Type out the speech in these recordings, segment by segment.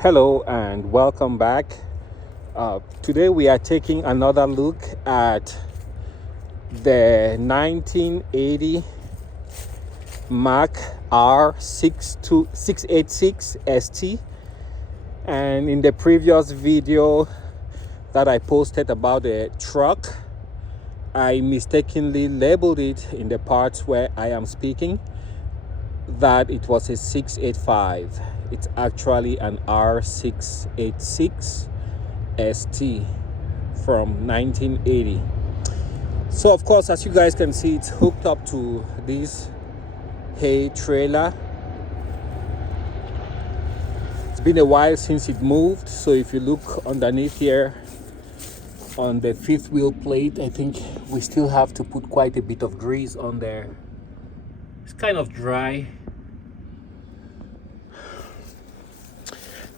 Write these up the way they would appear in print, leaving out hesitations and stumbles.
Hello and welcome back. Today we are taking another look at the 1980 Mack R686ST. And in the previous video that I posted about the truck, I mistakenly labeled it in the parts where I am speaking that it was a 685. It's actually an R686ST from 1980. So of course, as you guys can see, it's hooked up to this hay trailer. It's been a while since it moved, so if you look underneath here on the fifth wheel plate, I think we still have to put quite a bit of grease on there. It's kind of dry.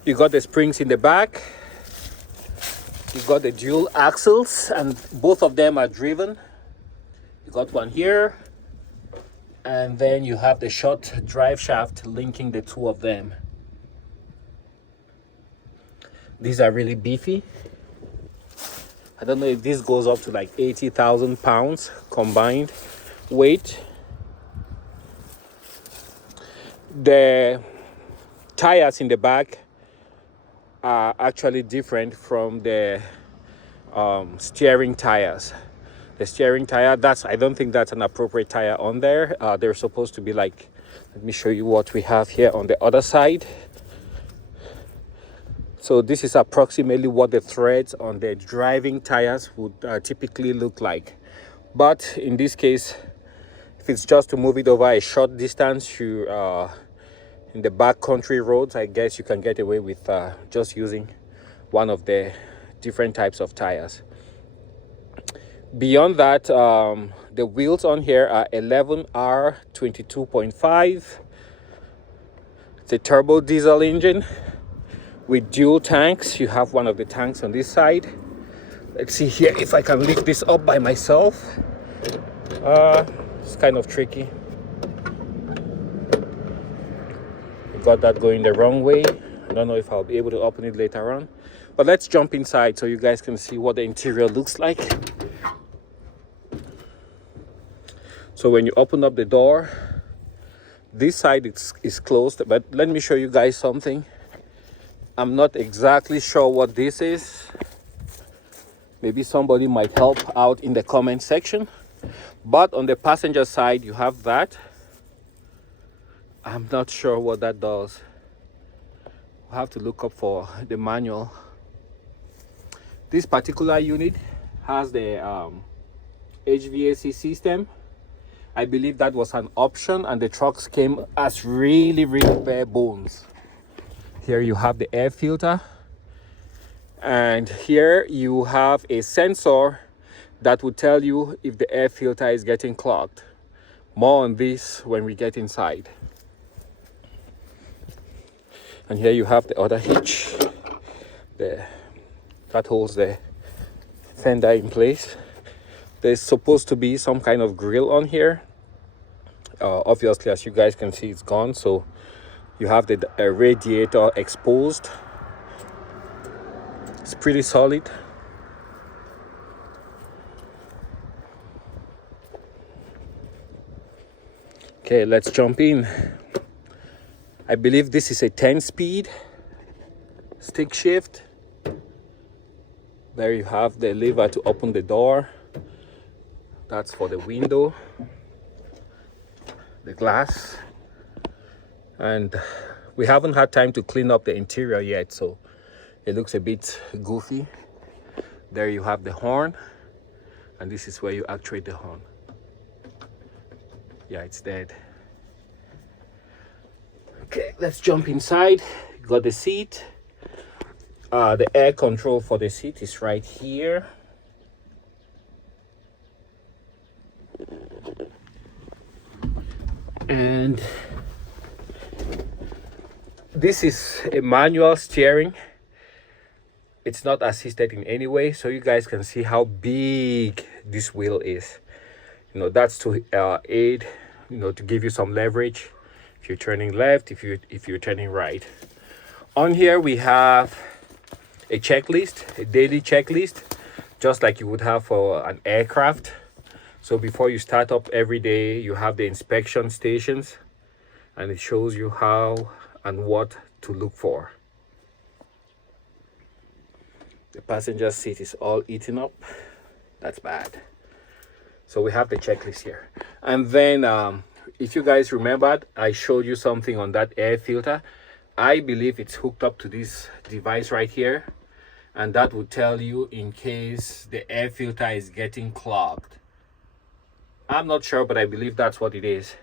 You got the springs in the back. You got the dual axles, and both of them are driven. You got one here, and then you have the short drive shaft linking the two of them. These are really beefy. I don't know if this goes up to like 80,000 pounds combined weight. The tires in the back are actually different from the steering tires. The steering tire, I don't think that's an appropriate tire on there. They're supposed to be like, let me show you what we have here on the other side. So this is approximately what the threads on the driving tires would typically look like. But in this case, if it's just to move it over a short distance, in the back country roads, I guess you can get away with just using one of the different types of tires. Beyond that, the wheels on here are 11R 22.5. It's a turbo diesel engine with dual tanks. You have one of the tanks on this side. Let's see here if I can lift this up by myself. It's kind of tricky. Got that going the wrong way. I don't know if I'll be able to open it later on, but let's jump inside so you guys can see what the interior looks like. So when you open up the door, this side is closed, but let me show you guys something. I'm not exactly sure what this is. Maybe somebody might help out in the comment section. But on the passenger side, you have that. I'm not sure what that does. We'll have to look up for the manual. This particular unit has the HVAC system. I believe that was an option, and the trucks came as really bare bones. Here you have the air filter, and here you have a sensor that will tell you if the air filter is getting clogged. More on this when we get inside. And here you have the other hitch that holds the fender in place. There's supposed to be some kind of grill on here. Obviously, as you guys can see, it's gone. So you have the radiator exposed. It's pretty solid. Okay, let's jump in. I believe this is a 10-speed stick shift. There you have the lever to open the door. That's for the window, the glass. And we haven't had time to clean up the interior yet, so it looks a bit goofy. There you have the horn, and this is where you actuate the horn. Yeah, it's dead. Okay, let's jump inside. You got the seat. The air control for the seat is right here. And this is a manual steering. It's not assisted in any way, so you guys can see how big this wheel is. That's to aid, to give you some leverage if you're turning left, if you're turning right. On here we have a checklist, a daily checklist, just like you would have for an aircraft. So before you start up every day, you have the inspection stations, and it shows you how and what to look for. The passenger seat is all eaten up. That's bad. So we have the checklist here. And then if you guys remembered, I showed you something on that air filter. I believe it's hooked up to this device right here, and that would tell you in case the air filter is getting clogged. I'm not sure, but I believe that's what it is.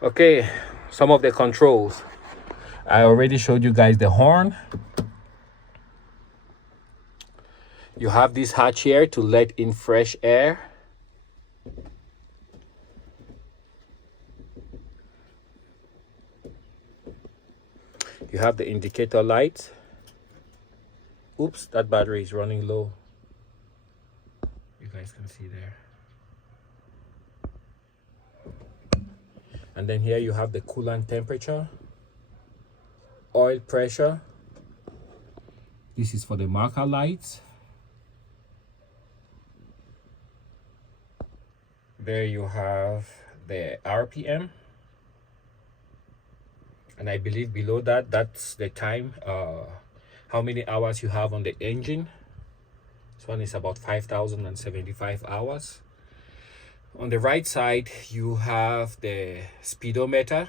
Okay, some of the controls. I already showed you guys the horn. You have this hatch here to let in fresh air. You have the indicator light. Oops, that battery is running low. You guys can see there. And then here you have the coolant temperature, oil pressure. This is for the marker lights. There you have the RPM. And I believe below that, that's the time, how many hours you have on the engine. This one is about 5,075 hours. On the right side, you have the speedometer,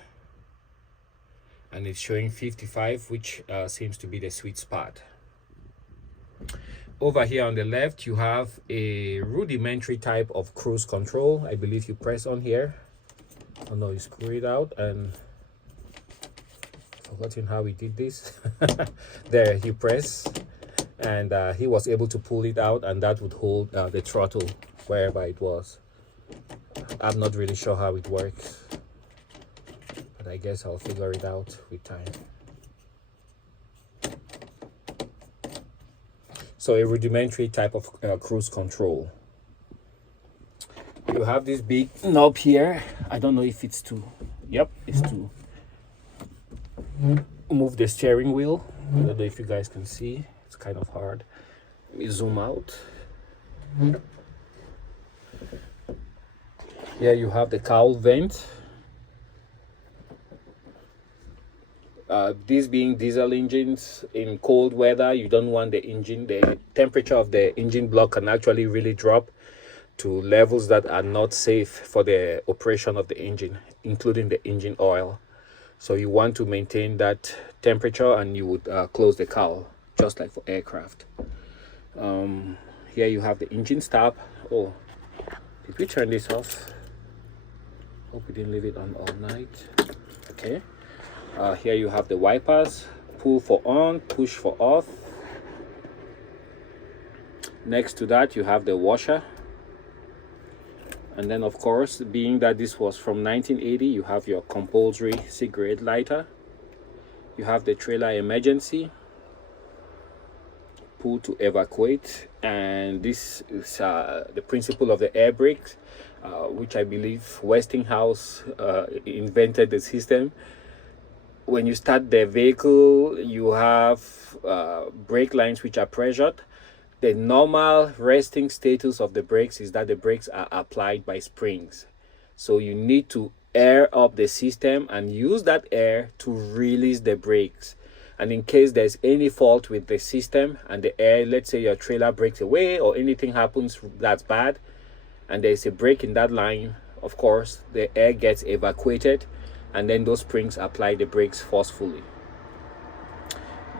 and it's showing 55, which seems to be the sweet spot. Over here on the left, you have a rudimentary type of cruise control. I believe you press on here. Oh no, you screw it out, and forgotten how he did this. There, you press, and he was able to pull it out, and that would hold the throttle wherever it was. I'm not really sure how it works, but I guess I'll figure it out with time. So a rudimentary type of cruise control. You have this big knob here. I don't know if it's to, yep, it's to move the steering wheel. I don't know if you guys can see. It's kind of hard. Let me zoom out. Here you have the cowl vent. These being diesel engines, in cold weather, you don't want the engine, the temperature of the engine block can actually really drop to levels that are not safe for the operation of the engine, including the engine oil. So you want to maintain that temperature, and you would close the cowl, just like for aircraft. Here you have the engine stop. Oh, did we turn this off? Hope we didn't leave it on all night. Okay. Here you have the wipers, pull for on, push for off. Next to that, you have the washer. And then, of course, being that this was from 1980, you have your compulsory cigarette lighter. You have the trailer emergency, pull to evacuate, and this is the principle of the air brakes, which I believe Westinghouse invented the system. When you start the vehicle, you have brake lines which are pressured. The normal resting status of the brakes is that the brakes are applied by springs. So you need to air up the system and use that air to release the brakes. And in case there's any fault with the system and the air, let's say your trailer breaks away or anything happens that's bad, and there's a break in that line, of course, the air gets evacuated, and then those springs apply the brakes forcefully.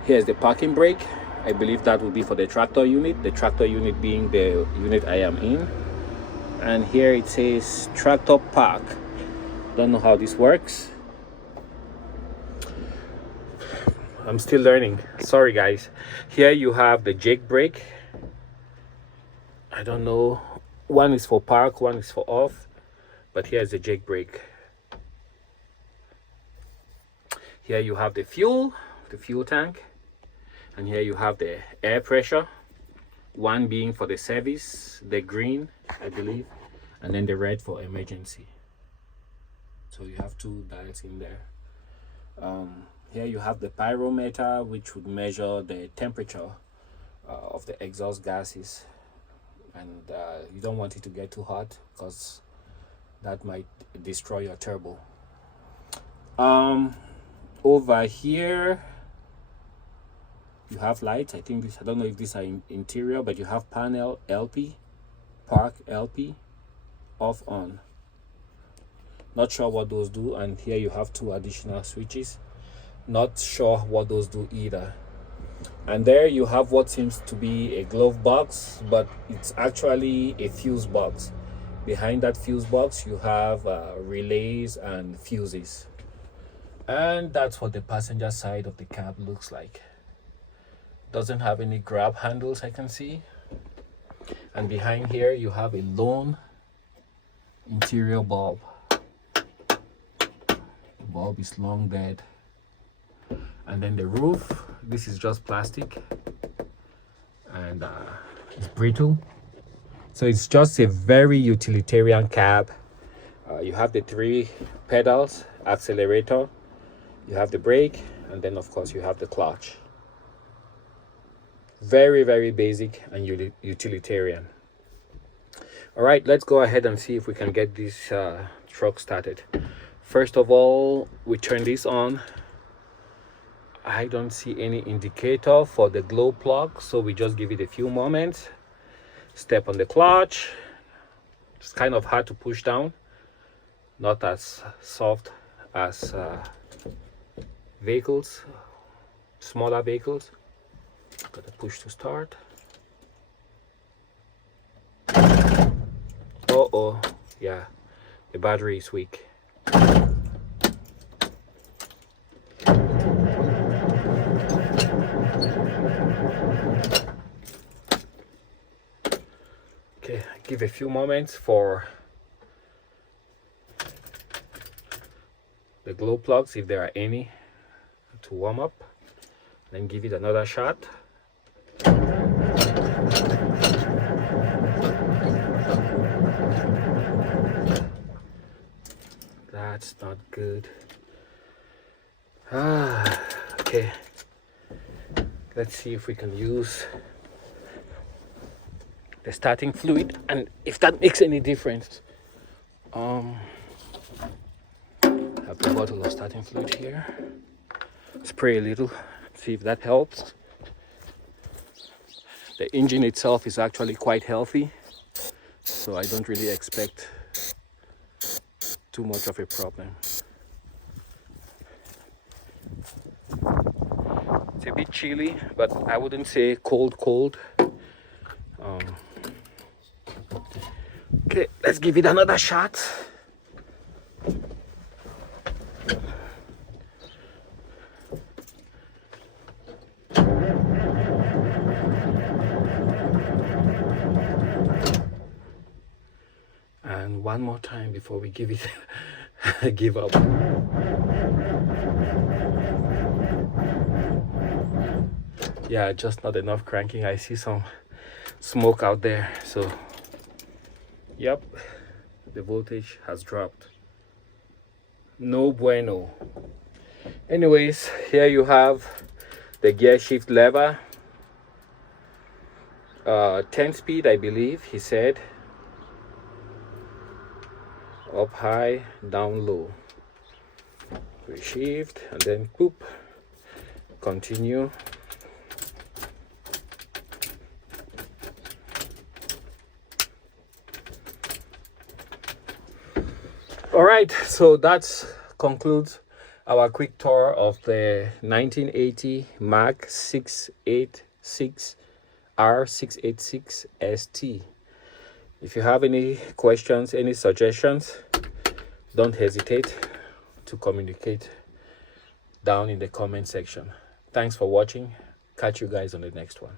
Here's the parking brake. I believe that will be for the tractor unit, the tractor unit being the unit I am in. And here it says tractor park. Don't know how this works. I'm still learning. Sorry guys. Here you have the jake brake. I don't know. One is for park, one is for off. But here's the jake brake. Here you have the fuel tank. And here you have the air pressure. One being for the service, the green, I believe. And then the red for emergency. So you have two dials in there. Here you have the pyrometer, which would measure the temperature of the exhaust gases, and you don't want it to get too hot because that might destroy your turbo. Over here you have lights. I don't know if these are interior, but you have panel LP, park LP, off on. Not sure what those do. And here you have 2 additional switches. Not sure what those do either. And there you have what seems to be a glove box, but it's actually a fuse box. Behind that fuse box you have relays and fuses. And that's what the passenger side of the cab looks like. Doesn't have any grab handles I can see. And behind here you have a lone interior bulb. The bulb is long dead. And then the roof, this is just plastic, and it's brittle. So it's just a very utilitarian cab. You have the 3 pedals, accelerator, you have the brake, and then of course you have the clutch. Very, very basic and utilitarian. All right, let's go ahead and see if we can get this truck started. First of all, we turn this on. I don't see any indicator for the glow plug, so we just give it a few moments. Step on the clutch. It's kind of hard to push down, not as soft as vehicles, smaller vehicles. Gotta push to start. Oh, yeah, the battery is weak. Okay, give a few moments for the glow plugs, if there are any, to warm up. Then give it another shot. That's not good. Okay. Let's see if we can use the starting fluid and if that makes any difference. I have the bottle of starting fluid here. Spray a little, see if that helps. The engine itself is actually quite healthy, so I don't really expect too much of a problem. It's a bit chilly, but I wouldn't say cold. Okay, let's give it another shot. And one more time before we give it give up. Yeah, just not enough cranking. I see some smoke out there, so yep, the voltage has dropped. No bueno. Anyways, here you have the gear shift lever, 10 speed I believe he said. Up high, down low. We shift and then boop, continue. All right, so that concludes our quick tour of the 1980 Mack R686ST. If you have any questions, any suggestions, don't hesitate to communicate down in the comment section. Thanks for watching. Catch you guys on the next one.